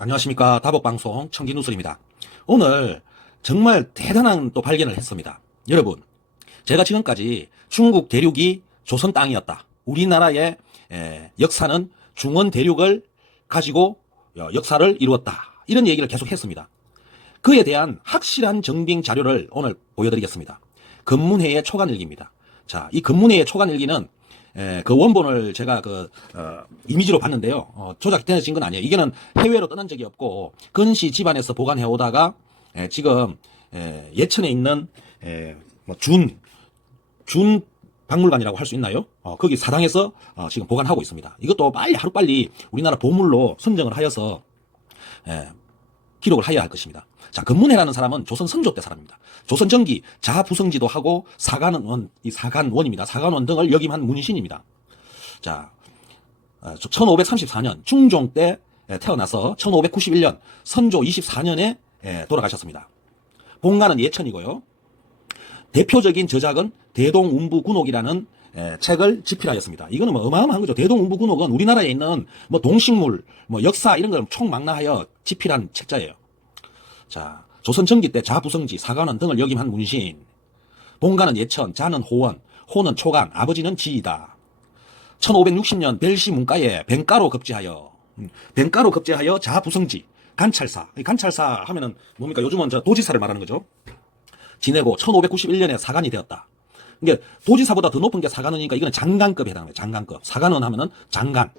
안녕하십니까. 다복방송 청기누설입니다. 오늘 정말 대단한 또 발견을 했습니다. 여러분, 제가 지금까지 중국 대륙이 조선 땅이었다. 우리나라의 역사는 중원 대륙을 가지고 역사를 이루었다. 이런 얘기를 계속 했습니다. 그에 대한 확실한 증빙 자료를 오늘 보여드리겠습니다. 금문회의 초간일기입니다. 자, 이 금문회의 초간일기는 그 원본을 제가 이미지로 봤는데요. 조작되어진 건 아니에요. 이게는 해외로 떠난 적이 없고 근시 집안에서 보관해 오다가 지금 예천에 있는 준 박물관이라고 할 수 있나요? 거기 사당에서 지금 보관하고 있습니다. 이것도 하루빨리 우리나라 보물로 선정을 하여서 기록을 해야 할 것입니다. 자, 금문회라는 사람은 조선 선조 때 사람입니다. 조선 전기 자부성지도 하고 사간원입니다. 사간원 등을 역임한 문신입니다. 자, 1534년 중종 때 태어나서 1591년 선조 24년에 돌아가셨습니다. 본가는 예천이고요. 대표적인 저작은 대동운부군옥이라는 책을 집필하였습니다. 이거는 뭐 어마어마한 거죠. 대동운부군옥은 우리나라에 있는 뭐 동식물, 뭐 역사 이런 걸 총망라하여 집필한 책자예요. 자, 조선 전기 때 자부성지, 사관원 등을 역임한 문신. 본가는 예천, 자는 호원, 호는 초간, 아버지는 지이다. 1560년 벨시 문가에 뱅가로 급제하여 자부성지, 관찰사. 관찰사 하면은 뭡니까? 요즘은 도지사를 말하는 거죠. 지내고 1591년에 사관이 되었다. 이게 도지사보다 더 높은 게 사관원이니까 이거는 장관급에 해당합니다. 장관급. 사관원 하면은 장관.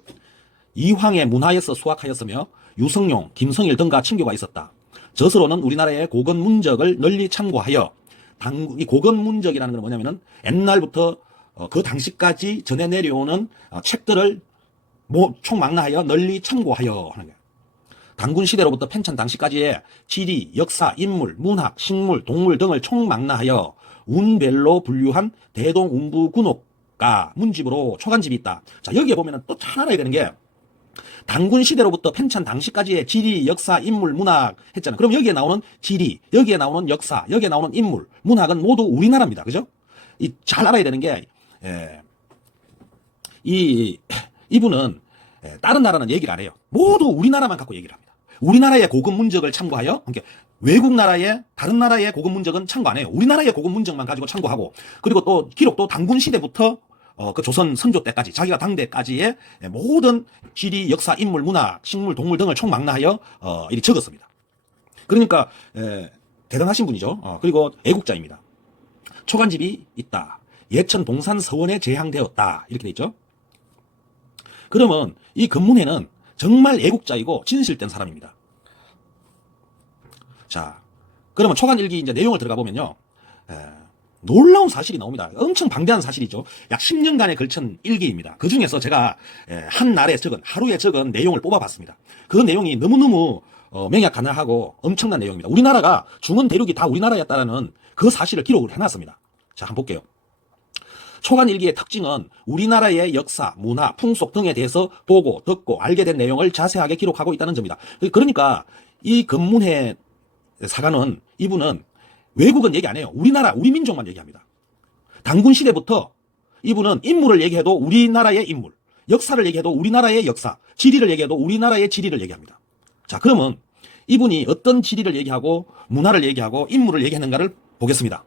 이황의 문하에서 수학하였으며 유성룡, 김성일 등과 친교가 있었다. 저서로는 우리나라의 고건 문적을 널리 참고하여 이 고건 문적이라는 건 뭐냐면은 옛날부터 그 당시까지 전해 내려오는 책들을 총망라하여 널리 참고하여 하는 거예요. 단군 시대로부터 편찬 당시까지의 지리, 역사, 인물, 문학, 식물, 동물 등을 총망라하여 운별로 분류한 대동운부군옥가 문집으로 초간집이 있다. 자, 여기에 보면은 또 잘 알아야 되는 게 단군 시대로부터 편찬 당시까지의 지리, 역사, 인물, 문학 했잖아요. 그럼 여기에 나오는 지리, 여기에 나오는 역사, 여기에 나오는 인물, 문학은 모두 우리나라입니다. 그죠? 잘 알아야 되는 게 이분은 다른 나라는 얘기를 안 해요. 모두 우리나라만 갖고 얘기를 합니다. 우리나라의 고급 문적을 참고하여, 그러니까 외국 나라의 다른 나라의 고급 문적은 참고 안 해요. 우리나라의 고급 문적만 가지고 참고하고, 그리고 또 기록도 단군 시대부터 그 조선 선조 때까지 자기가 당대까지의 모든 지리, 역사, 인물, 문학, 식물, 동물 등을 총망라하여 이렇게 적었습니다. 그러니까 대단하신 분이죠. 그리고 애국자입니다. 초간집이 있다. 예천 봉산 서원에 제향되었다. 이렇게 돼 있죠. 그러면 이 금문회는 정말 애국자이고 진실된 사람입니다. 자, 그러면 초간일기 이제 내용을 들어가 보면요. 놀라운 사실이 나옵니다. 엄청 방대한 사실이죠. 약 10년간에 걸친 일기입니다. 그 중에서 제가 한 날에 적은, 하루에 적은 내용을 뽑아봤습니다. 그 내용이 너무너무 명약하나하고 엄청난 내용입니다. 우리나라가 중원 대륙이 다 우리나라였다는 그 사실을 기록을 해놨습니다. 자, 한번 볼게요. 초간일기의 특징은 우리나라의 역사, 문화, 풍속 등에 대해서 보고, 듣고, 알게 된 내용을 자세하게 기록하고 있다는 점입니다. 그러니까 이 금문회 사관은 이분은 외국은 얘기 안 해요. 우리나라, 우리 민족만 얘기합니다. 단군 시대부터 이분은 인물을 얘기해도 우리나라의 인물, 역사를 얘기해도 우리나라의 역사, 지리를 얘기해도 우리나라의 지리를 얘기합니다. 자, 그러면 이분이 어떤 지리를 얘기하고 문화를 얘기하고 인물을 얘기했는가를 보겠습니다.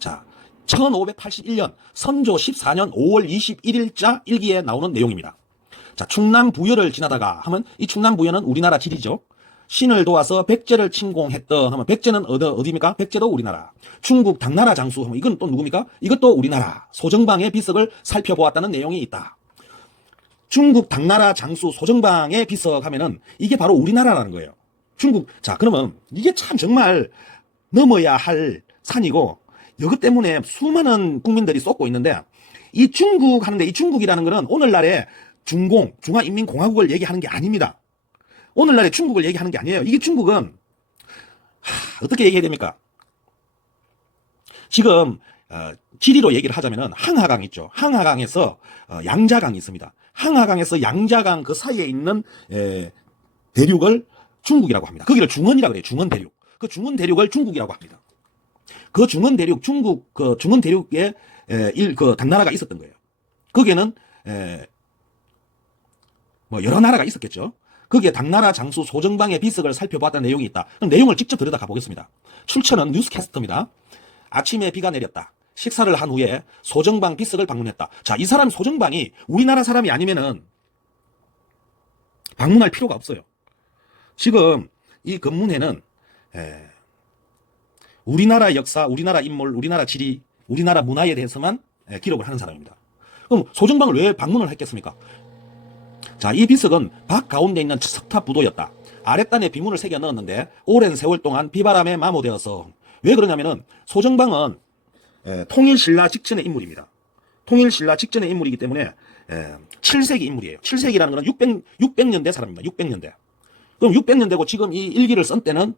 자, 1581년 선조 14년 5월 21일자 일기에 나오는 내용입니다. 자, 충남 부여를 지나다가 하면 이 충남 부여는 우리나라 지리죠. 신을 도와서 백제를 침공했던 하면 백제는 어디입니까? 백제도 우리나라. 중국 당나라 장수 하면 이건 또 누굽니까? 이것도 우리나라. 소정방의 비석을 살펴보았다는 내용이 있다. 중국 당나라 장수 소정방의 비석 하면은 이게 바로 우리나라라는 거예요. 자, 그러면 이게 참 정말 넘어야 할 산이고 이것 때문에 수많은 국민들이 쏟고 있는데 이 중국 하는데 이 중국이라는 거는 오늘날의 중화인민공화국을 얘기하는 게 아닙니다. 오늘날의 중국을 얘기하는 게 아니에요. 이게 중국은 어떻게 얘기해야 됩니까? 지금 지리로 얘기를 하자면은 항하강 있죠. 항하강에서 양자강이 있습니다. 항하강에서 양자강 그 사이에 있는 대륙을 중국이라고 합니다. 거기를 중원이라고 그래요. 중원 대륙. 그 중원 대륙을 중국이라고 합니다. 그 중원 대륙, 중원 대륙에 당나라가 있었던 거예요. 거기에는 뭐 여러 나라가 있었겠죠. 거기에 당나라 장수 소정방의 비석을 살펴보았다는 내용이 있다. 그럼 내용을 직접 들여다 보겠습니다. 출처는 뉴스캐스터입니다. 아침에 비가 내렸다. 식사를 한 후에 소정방 비석을 방문했다. 자, 이 사람 소정방이 우리나라 사람이 아니면은 방문할 필요가 없어요. 지금 이 검문회는 우리나라 역사, 우리나라 인물, 우리나라 지리, 우리나라 문화에 대해서만 기록을 하는 사람입니다. 그럼 소정방을 왜 방문을 했겠습니까? 자, 이 비석은 박 가운데 있는 석탑 부도였다. 아랫단에 비문을 새겨 넣었는데 오랜 세월 동안 비바람에 마모되어서, 왜 그러냐면은 소정방은 통일신라 직전의 인물입니다. 통일신라 직전의 인물이기 때문에 7세기 인물이에요. 7세기라는 건 600년대 사람입니다. 600년대. 그럼 600년대고 지금 이 일기를 쓴 때는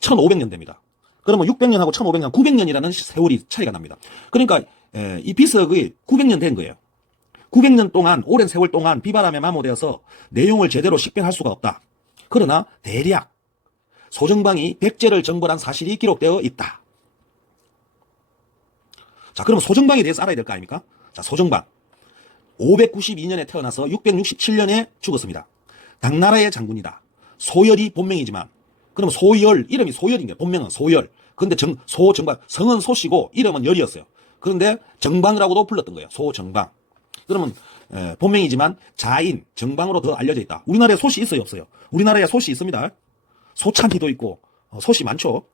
1500년대입니다. 그러면 600년하고 1500년, 900년이라는 세월이 차이가 납니다. 그러니까 이 비석이 900년 된 거예요. 900년 동안, 오랜 세월 동안 비바람에 마모되어서 내용을 제대로 식별할 수가 없다. 그러나 대략 소정방이 백제를 정벌한 사실이 기록되어 있다. 자, 그러면 소정방에 대해서 알아야 될 거 아닙니까? 자, 소정방 592년에 태어나서 667년에 죽었습니다. 당나라의 장군이다. 소열이 본명이지만, 그러면 소열, 이름이 소열인 거예요. 본명은 소열. 그런데 소정방, 성은 소씨고 이름은 열이었어요. 그런데 정방이라고도 불렀던 거예요. 소정방. 그러면 본명이지만 자인, 정방으로 더 알려져 있다. 우리나라에 소씨 있어요, 없어요? 우리나라에 소씨 있습니다. 소찬희도 있고 소씨 많죠.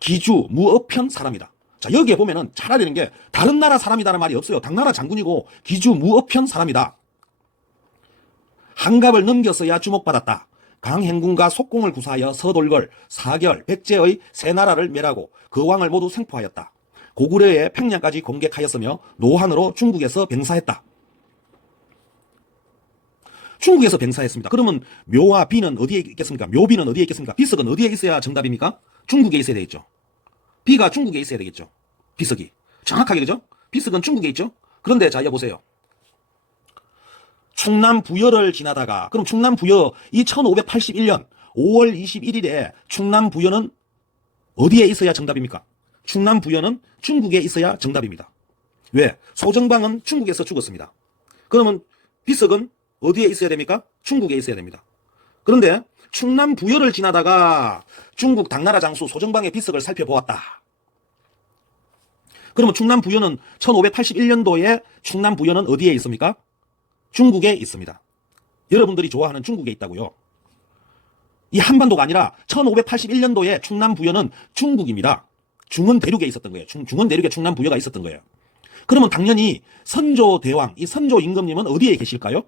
기주, 무어편 사람이다. 자, 여기에 보면은 잘 알아야 되는 게 다른 나라 사람이다라는 말이 없어요. 당나라 장군이고 기주, 무어편 사람이다. 한갑을 넘겼어야 주목받았다. 강행군과 속공을 구사하여 서돌걸, 사결, 백제의 세 나라를 멸하고 그 왕을 모두 생포하였다. 고구려의 평양까지 공격하였으며 노한으로 중국에서 병사했다. 중국에서 병사했습니다. 그러면 묘와 비는 어디에 있겠습니까? 묘비는 어디에 있겠습니까? 비석은 어디에 있어야 정답입니까? 중국에 있어야 되겠죠. 비가 중국에 있어야 되겠죠. 비석이. 정확하게, 그죠? 비석은 중국에 있죠. 그런데 자, 여보세요. 충남 부여를 지나다가, 그럼 충남 부여, 이 1581년 5월 21일에 충남 부여는 어디에 있어야 정답입니까? 충남 부여는 중국에 있어야 정답입니다. 왜? 소정방은 중국에서 죽었습니다. 그러면 비석은 어디에 있어야 됩니까? 중국에 있어야 됩니다. 그런데 충남 부여를 지나다가 중국 당나라 장수 소정방의 비석을 살펴보았다. 그러면 충남 부여는 1581년도에 충남 부여는 어디에 있습니까? 중국에 있습니다. 여러분들이 좋아하는 중국에 있다고요. 이 한반도가 아니라 1581년도에 충남 부여는 중국입니다. 중원 대륙에 있었던 거예요. 중원 대륙에 충남 부여가 있었던 거예요. 그러면 당연히 선조 대왕, 이 선조 임금님은 어디에 계실까요?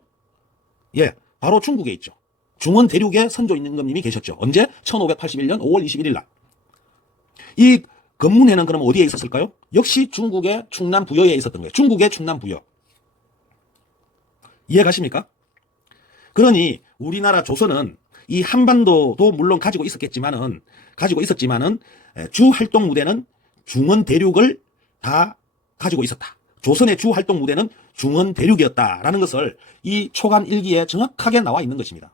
예, 바로 중국에 있죠. 중원 대륙에 선조 임금님이 계셨죠. 언제? 1581년 5월 21일 날. 이 검문회는 그럼 어디에 있었을까요? 역시 중국의 충남 부여에 있었던 거예요. 중국의 충남 부여. 이해가십니까? 그러니 우리나라 조선은 이 한반도도 물론 가지고 있었지만은 주 활동 무대는 중원 대륙을 다 가지고 있었다. 조선의 주 활동 무대는 중원 대륙이었다라는 것을 이 초간 일기에 정확하게 나와 있는 것입니다.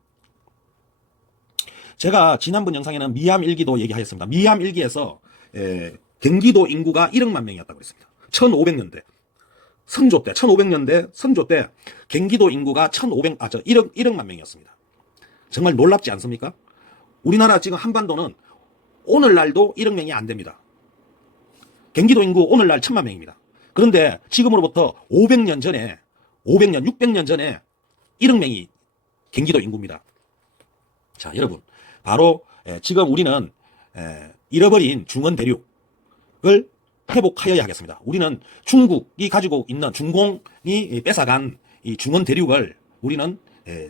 제가 지난번 영상에는 미암 일기도 얘기하였습니다. 미암 일기에서 경기도 인구가 1억만 명이었다고 했습니다. 1500년대. 선조 때, 1500년대 선조 때 경기도 인구가 1억만 명이었습니다. 정말 놀랍지 않습니까? 우리나라 지금 한반도는 오늘날도 1억 명이 안 됩니다. 경기도 인구 오늘날 1000만 명입니다. 그런데 지금으로부터 500년 전에, 500년, 600년 전에 1억 명이 경기도 인구입니다. 자, 여러분. 바로 지금 우리는 잃어버린 중원 대륙을 회복하여야 하겠습니다. 우리는 중국이 가지고 있는 중공이 뺏어간 이 중원 대륙을 우리는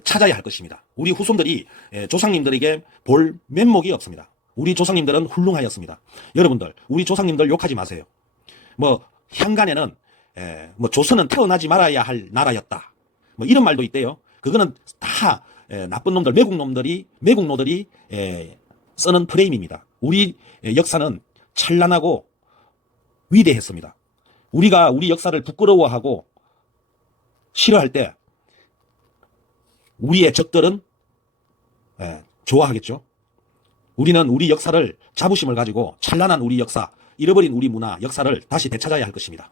찾아야 할 것입니다. 우리 후손들이 조상님들에게 볼 면목이 없습니다. 우리 조상님들은 훌륭하였습니다. 여러분들, 우리 조상님들 욕하지 마세요. 뭐 향간에는 뭐 조선은 태어나지 말아야 할 나라였다. 뭐 이런 말도 있대요. 그거는 다 나쁜 놈들, 매국노들이 쓰는 프레임입니다. 우리 역사는 찬란하고 위대했습니다. 우리가 우리 역사를 부끄러워하고 싫어할 때 우리의 적들은 좋아하겠죠. 우리는 우리 역사를 자부심을 가지고 찬란한 우리 역사, 잃어버린 우리 문화, 역사를 다시 되찾아야 할 것입니다.